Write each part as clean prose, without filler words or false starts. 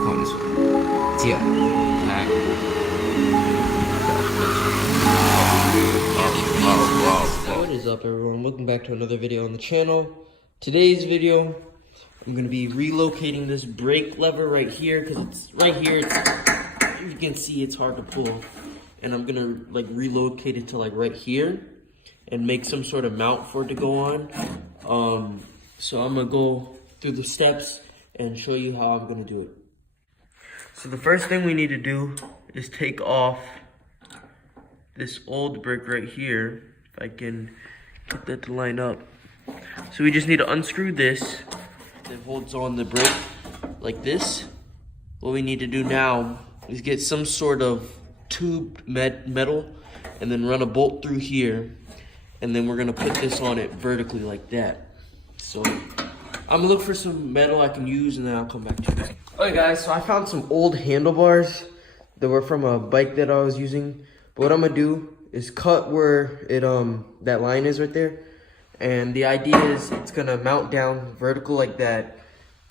go for this one. It's here. Alright. What is up, everyone? Welcome back to another video on the channel. Today's video, I'm going to be relocating this brake lever right here, because it's right here. You can see it's hard to pull, and I'm going to like relocate it to like right here and make some sort of mount for it to go on. So I'm going to go through the steps and show you how I'm going to do it. So the first thing we need to do is take off this old brick right here. If I can get that to line up. So we just need to unscrew this that holds on the brake like this. What we need to do now is get some sort of tube metal and then run a bolt through here, and then we're gonna put this on it vertically like that. So I'm gonna look for some metal I can use, and then I'll come back to you. Alright guys, so I found some old handlebars that were from a bike that I was using. But what I'm gonna do is cut where it that line is right there, and the idea is it's gonna mount down vertical like that.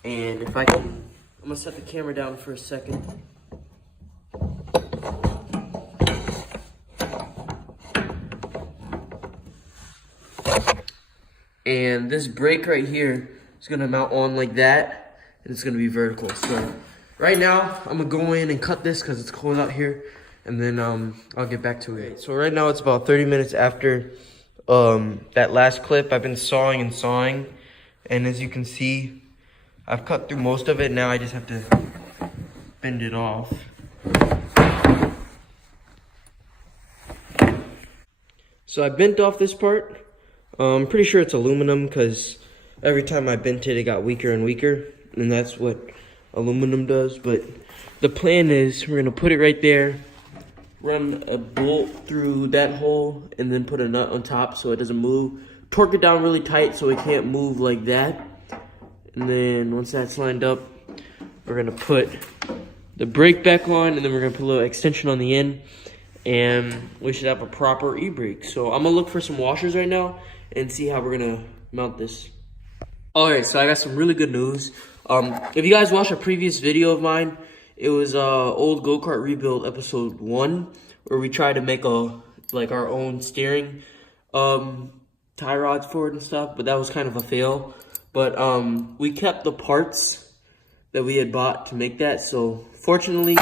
And if I can, I'm gonna set the camera down for a second. And this brake right here is gonna mount on like that, and it's gonna be vertical. So right now I'm gonna go in and cut this because it's cold out here, and then I'll get back to it. So right now it's about 30 minutes after that last clip. I've been sawing and sawing, and as you can see, I've cut through most of it. Now I just have to bend it off. So I bent off this part. I'm pretty sure it's aluminum because every time I bent it, it got weaker and weaker, and that's what aluminum does. But the plan is we're gonna put it right there, run a bolt through that hole, and then put a nut on top so it doesn't move. Torque it down really tight so it can't move like that. And then once that's lined up, we're gonna put the brake back on, and then we're gonna put a little extension on the end, and we should have a proper e-brake. So I'm gonna look for some washers right now and see how we're gonna mount this. Alright, so I got some really good news. If you guys watched a previous video of mine, it was old go-kart rebuild episode 1, where we tried to make our own steering tie rods for it and stuff, but that was kind of a fail. But we kept the parts that we had bought to make that. So fortunately,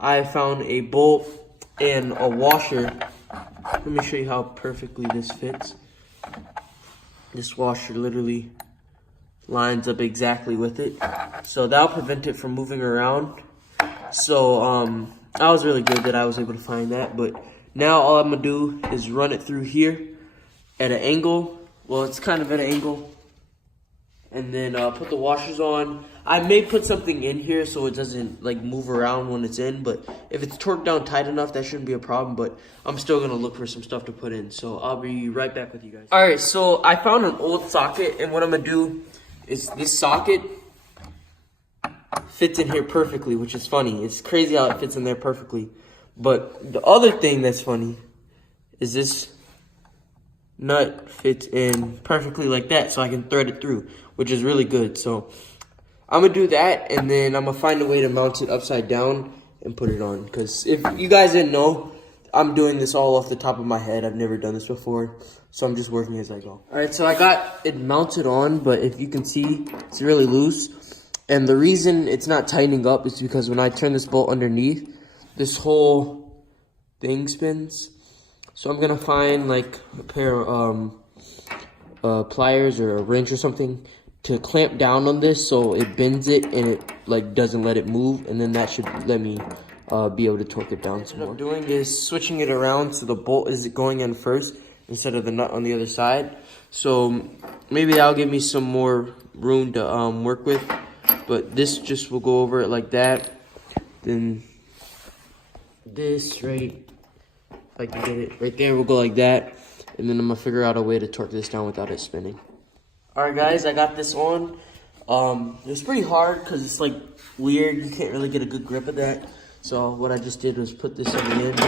I found a bolt and a washer. Let me show you how perfectly this fits. This washer literally lines up exactly with it, so that'll prevent it from moving around. So I was really good that I was able to find that. But now all I'm gonna do is run it through here at an angle. Well, it's kind of at an angle, and then put the washers on. I may put something in here so it doesn't like move around when it's in, but if it's torqued down tight enough, that shouldn't be a problem. But I'm still gonna look for some stuff to put in, so I'll be right back with you guys. All right, so I found an old socket, and what I'm gonna do is this socket fits in here perfectly, which is funny. It's crazy how it fits in there perfectly. But the other thing that's funny is this nut fits in perfectly like that, so I can thread it through, which is really good. So I'm gonna do that, and then I'm gonna find a way to mount it upside down and put it on. Because if you guys didn't know, I'm doing this all off the top of my head. I've never done this before, so I'm just working as I go. All right, so I got it mounted on, but if you can see, it's really loose. And the reason it's not tightening up is because when I turn this bolt underneath, this whole thing spins. So I'm gonna find like a pair of pliers or a wrench or something to clamp down on this so it bends it and it like doesn't let it move, and then that should let me be able to torque it down some more. What I'm doing is switching it around so the bolt is going in first instead of the nut on the other side. So maybe that'll give me some more room to work with. But this just will go over it like that. Then this right, if I can get it right there, will go like that. And then I'm gonna figure out a way to torque this down without it spinning. All right, guys, I got this on. It was pretty hard because it's like weird. You can't really get a good grip of that. So what I just did was put this on the end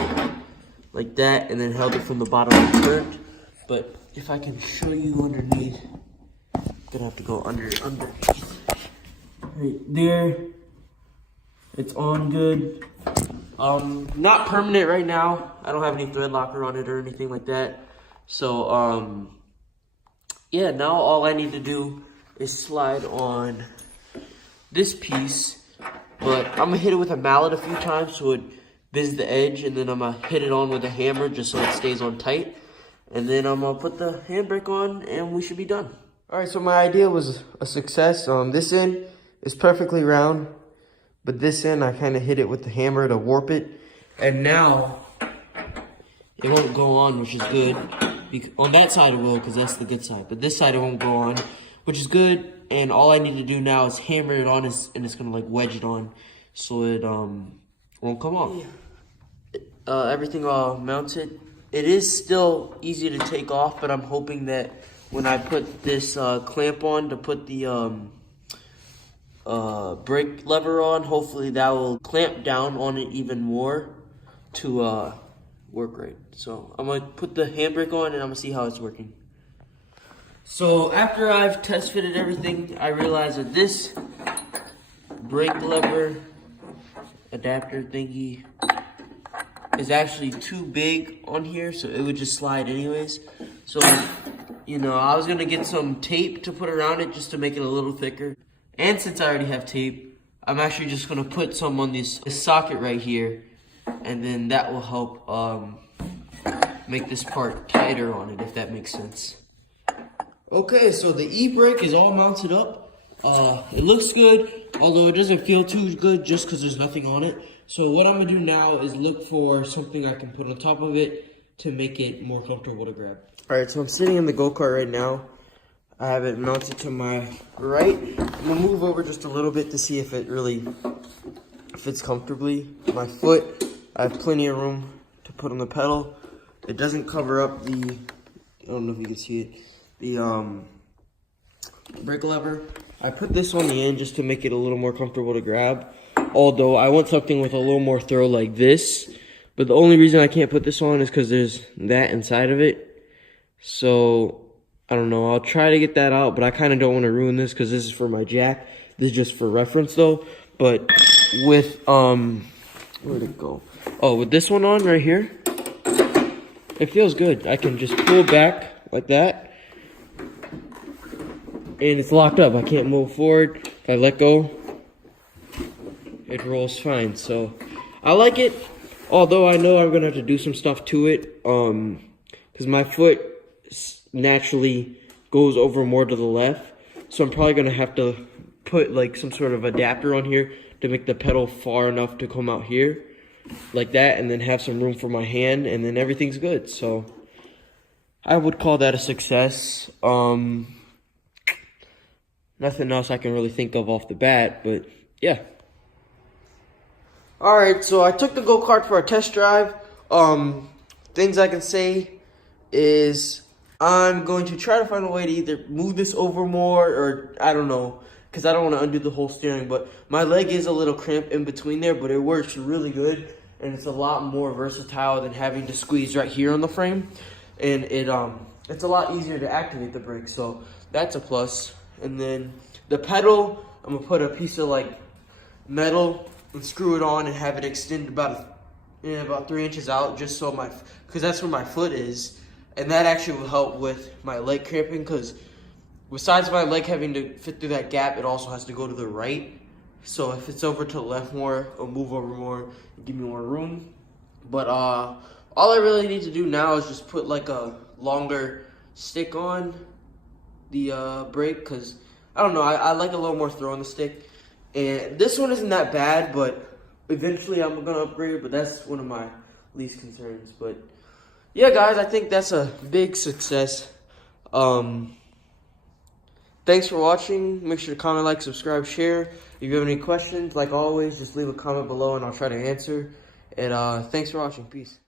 like that, and then held it from the bottom of the curve. But if I can show you underneath, I'm gonna have to go underneath. Right there. It's on good. Not permanent right now. I don't have any thread locker on it or anything like that. So, yeah, now all I need to do is slide on this piece. But I'm gonna hit it with a mallet a few times so it bends the edge, and then I'm gonna hit it on with a hammer just so it stays on tight. And then I'm gonna put the handbrake on and we should be done. All right, so my idea was a success. This end is perfectly round, but this end I kind of hit it with the hammer to warp it. And now it won't go on, which is good. On that side it will, because that's the good side. But this side it won't go on, which is good. And all I need to do now is hammer it on, and it's gonna like wedge it on, so it won't come off. Everything all mounted. It is still easy to take off, but I'm hoping that when I put this clamp on to put the brake lever on, hopefully that will clamp down on it even more to work right. So I'm gonna put the handbrake on and I'm gonna see how it's working. So after I've test fitted everything, I realized that this brake lever adapter thingy is actually too big on here, so it would just slide anyways. So, you know, I was gonna get some tape to put around it just to make it a little thicker. And since I already have tape, I'm actually just gonna put some on this socket right here, and then that will help make this part tighter on it, if that makes sense. Okay, so the e-brake is all mounted up. It looks good, although it doesn't feel too good just because there's nothing on it. So what I'm gonna do now is look for something I can put on top of it to make it more comfortable to grab. All right, so I'm sitting in the go-kart right now. I have it mounted to my right. I'm gonna move over just a little bit to see if it really fits comfortably. My foot, I have plenty of room to put on the pedal. It doesn't cover up the, I don't know if you can see it, the brake lever. I put this on the end just to make it a little more comfortable to grab. Although I want something with a little more throw like this. But the only reason I can't put this on is because there's that inside of it. So, I don't know. I'll try to get that out, but I kind of don't want to ruin this because this is for my jack. This is just for reference though. But with, where'd it go? Oh, with this one on right here, it feels good. I can just pull back like that. And it's locked up. I can't move forward. If I let go, it rolls fine. So I like it, although I know I'm gonna have to do some stuff to it, because my foot naturally goes over more to the left. So I'm probably gonna have to put like some sort of adapter on here to make the pedal far enough to come out here like that, and then have some room for my hand, and then everything's good. So I would call that a success. Nothing else I can really think of off the bat, but yeah. Alright, so I took the go-kart for a test drive. Things I can say is I'm going to try to find a way to either move this over more, or I don't know, because I don't want to undo the whole steering, but my leg is a little cramped in between there, but it works really good, and it's a lot more versatile than having to squeeze right here on the frame, and it's a lot easier to activate the brake, so that's a plus. And then the pedal, I'm gonna put a piece of like metal and screw it on and have it extend about 3 inches out, just so because that's where my foot is, and that actually will help with my leg cramping, because besides my leg having to fit through that gap, it also has to go to the right. So if it's over to the left more, it'll move over more and give me more room. But all I really need to do now is just put like a longer stick on the brake, because I don't know, I like a little more throw on the stick. And this one isn't that bad, but eventually I'm gonna upgrade, but that's one of my least concerns. But yeah, guys, I think that's a big success. Thanks for watching. Make sure to comment, like, subscribe, share. If you have any questions, like always, just leave a comment below and I'll try to answer. And thanks for watching. Peace.